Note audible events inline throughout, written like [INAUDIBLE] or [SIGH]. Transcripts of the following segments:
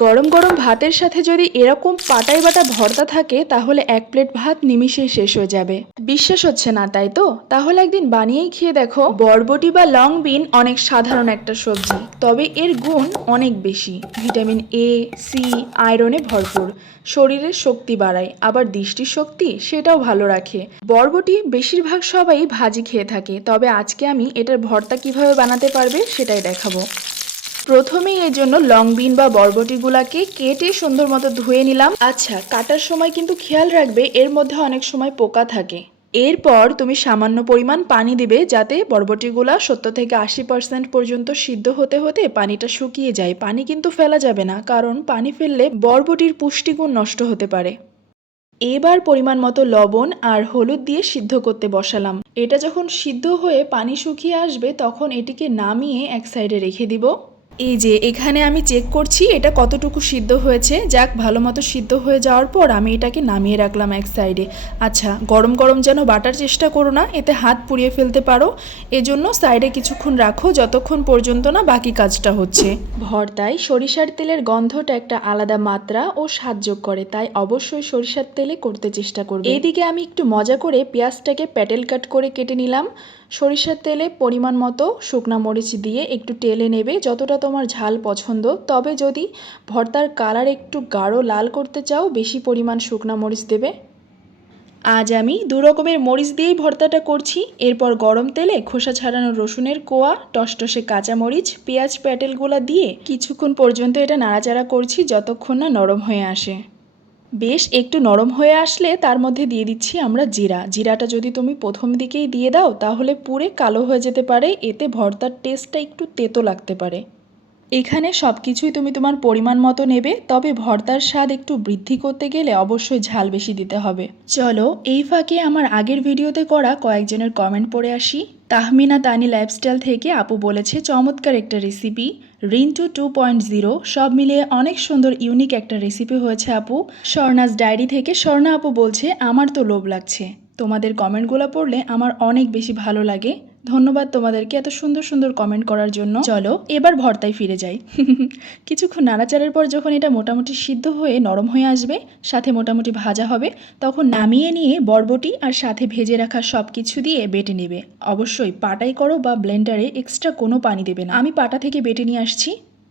গরম গরম ভাতের সাথে যদি এরকম পাটাই বাটা ভর্তা থাকে, তাহলে এক প্লেট ভাত নিমিশেই শেষ হয়ে যাবে। বিশ্বাস হচ্ছে না, তাই তো? তাহলে একদিন বানিয়েই খেয়ে দেখো। বরবটি বা লং বিন অনেক সাধারণ একটা সবজি, তবে এর গুণ অনেক বেশি। ভিটামিন এ সি আয়রনে ভরপুর। শরীরের শক্তি বাড়ায়, আবার দৃষ্টির শক্তি সেটাও ভালো রাখে। বরবটি বেশিরভাগ সবাই ভাজি খেয়ে থাকে, তবে আজকে আমি এটার ভর্তা কীভাবে বানাতে পারবে সেটাই দেখাবো। প্রথমেই এর জন্য লং বিন বা বরবটিগুলাকে কেটে সুন্দর মতো ধুয়ে নিলাম। আচ্ছা কাটার সময় কিন্তু খেয়াল রাখবে, এর মধ্যে অনেক সময় পোকা থাকে। এরপর তুমি সামান্য পরিমাণ পানি দিবে যাতে বরবটিগুলা সত্তর থেকে আশি পার্সেন্ট পর্যন্ত সিদ্ধ হতে হতে পানিটা শুকিয়ে যায়। পানি কিন্তু ফেলা যাবে না, কারণ পানি ফেললে বরবটির পুষ্টিগুণ নষ্ট হতে পারে। এবার পরিমাণ মতো লবণ আর হলুদ দিয়ে সিদ্ধ করতে বসালাম। এটা যখন সিদ্ধ হয়ে পানি শুকিয়ে আসবে, তখন এটিকে নামিয়ে এক সাইডে রেখে দিব। এই যে, এখানে আমি চেক করছি, এটা কতটুকু সিদ্ধ হয়েছে। যাক, ভালো মতো সিদ্ধ হয়ে যাওয়ার পর আমি এটাকে নামিয়ে রাখলাম এক সাইডে আচ্ছা গরম গরম যেন বাটার চেষ্টা করো না, এতে হাত পুড়িয়ে ফেলতে পারো। এজন্য সাইডে কিছুক্ষণ রাখো, যতক্ষণ পর্যন্ত না বাকি কাজটা হচ্ছে। ভর্তায় সরিষার তেলের গন্ধটা একটা আলাদা মাত্রা ও সাহায্য করে, তাই অবশ্যই সরিষার তেলে করতে চেষ্টা করবে। এদিকে আমি একটু মজা করে পেঁয়াজটাকে প্যাটেল কাট করে কেটে নিলাম। সরিষার তেলে পরিমাণ মতো শুকনা মরিচ দিয়ে একটু টেলে নেবে, যতটা তোমার ঝাল পছন্দ। তবে যদি ভর্তার কালার একটু গাঢ় লাল করতে চাও, বেশি পরিমাণ শুকনা মরিচ দেবে। আজ আমি দু রকমের মরিচ দিয়েই ভর্তাটা করছি। এরপর গরম তেলে খোসা ছাড়ানো রসুনের কোয়া, টসটসে কাঁচা মরিচ, পেঁয়াজ প্যাটেলগুলা দিয়ে কিছুক্ষণ পর্যন্ত এটা নাড়াচাড়া করছি, যতক্ষণ না নরম হয়ে আসে। বেশ, একটু নরম হয়ে আসলে তার মধ্যে দিয়ে দিচ্ছি আমরা জিরা। জিরাটা যদি তুমি প্রথম দিকেই দিয়ে দাও, তাহলে পুরে কালো হয়ে যেতে পারে, এতে ভর্তার টেস্টটা একটু তেতো লাগতে পারে। এখানে সব কিছুই তুমি তোমার পরিমাণ মতো নেবে, তবে ভর্তার স্বাদ একটু বৃদ্ধি করতে গেলে অবশ্যই ঝাল বেশি দিতে হবে। চলো, এই ফাঁকে আমার আগের ভিডিওতে করা কয়েকজনের কমেন্ট পড়ে আসি। তাহমিনা তানি লাইফস্টাইল থেকে আপু বলেছে, চমৎকার একটা recipe Rintu two point zero সব মিলিয়ে অনেক সুন্দর ইউনিক একটা রেসিপি হয়েছে আপু। স্বর্ণাস ডায়েরি থেকে, স্বর্ণা আপু বলছে, আমার তো লোভ লাগছে। তোমাদের কমেন্টগুলো পড়লে আমার অনেক বেশি ভালো লাগে। ধন্যবাদ তোমাদেরকে এত সুন্দর সুন্দর কমেন্ট করার জন্য। চলো, এবার ভর্তায় ফিরে যাই। [LAUGHS] কিছুক্ষণ নাড়াচাড়ার পর যখন এটা মোটামুটি সিদ্ধ হয়ে নরম হয়ে আসবে, সাথে মোটামুটি ভাজা হবে, তখন নামিয়ে নিয়ে বরবটি আর সাথে ভেজে রাখা সব কিছু দিয়ে বেটে নেবে। অবশ্যই পাটাই করো বা ব্লেন্ডারে এক্সট্রা কোনো পানি দেবে না। আমি পাটা থেকে বেটে নিয়ে আসছি।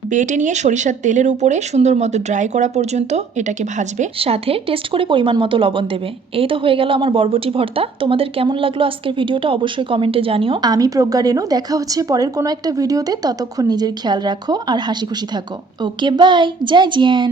বেটে নিয়ে সরিষার তেলের উপরে সুন্দর মতো ড্রাই করা পর্যন্ত এটাকে ভাজবে। সাথে টেস্ট করে পরিমাণ মতো লবণ দেবে। এই তো হয়ে গেল আমার বরবটি ভর্তা। তোমাদের কেমন লাগল আজকের ভিডিওটা অবশ্যই কমেন্টে জানিও। আমি প্রজ্ঞা রেনু দেখা হচ্ছে পরের কোনো একটা ভিডিওতে। ততক্ষণ নিজের খেয়াল রাখো আর হাসি খুশি থাকো। ওকে বাই জয় জিয়ান।